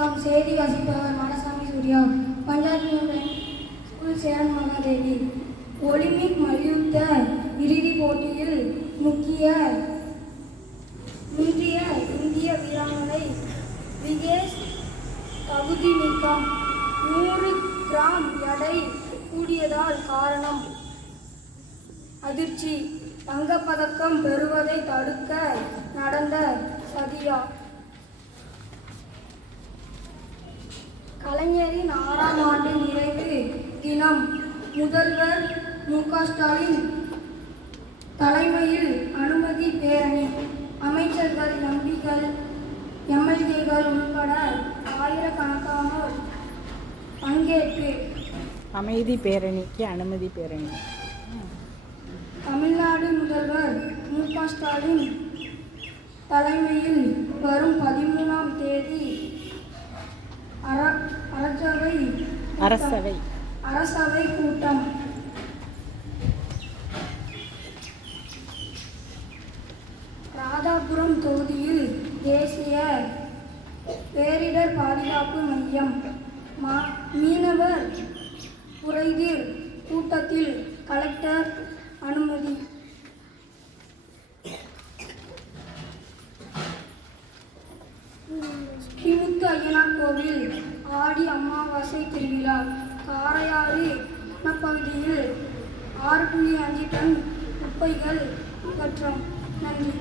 வணக்கம் செய்தி வசிப்பவர் மனசாமி சூர்யா. பஞ்சாப் ஸ்கூல் சேரன் மகாதேவி. ஒலிம்பிக் மல்யுத்த இறுதிப் போட்டியில் முக்கிய முந்திய இந்திய வீராங்கனை விகேஷ் தகுதி நீக்கம். நூறு கிராம் எடை கூடியதால் காரணம் அதிர்ச்சி. தங்கப்பதக்கம் பெறுவதை தடுக்க நடந்த சதியா? கலைஞரின் ஆறாம் ஆண்டு நிறைவு தினம் முதல்வர் மு க ஸ்டாலின் தலைமையில் அனுமதி பேரணி. அமைச்சர்கள் எம்பிக்கள் எம்எல்ஏக்கள் உட்பட ஆயிரக்கணக்கானோர் பங்கேற்பு. அமைதி பேரணிக்கு அனுமதி பேரணி. தமிழ்நாடு முதல்வர் மு க ஸ்டாலின் தலைமையில் வரும் பதிமூணாம் தேதி அர அரசவை கூட்டம்- அரசவை. அரசவை கூட்டம். ராதாபுரம் தொகுதியில் தேசிய பேரிடர் பாதுகாப்பு மையம் மா- மீனவர் குறைதீர் கூட்டத்தில் கலெக்டர் அனுமதி. ஸ்ரீமுத்து ஐயனார் கோவில். ஆடி அமாவாசை திருவிழா. காரையாறு வனப்பகுதியில் ஆறு புள்ளி அஞ்சு டன் குப்பைகள் அகற்றம் நன்றி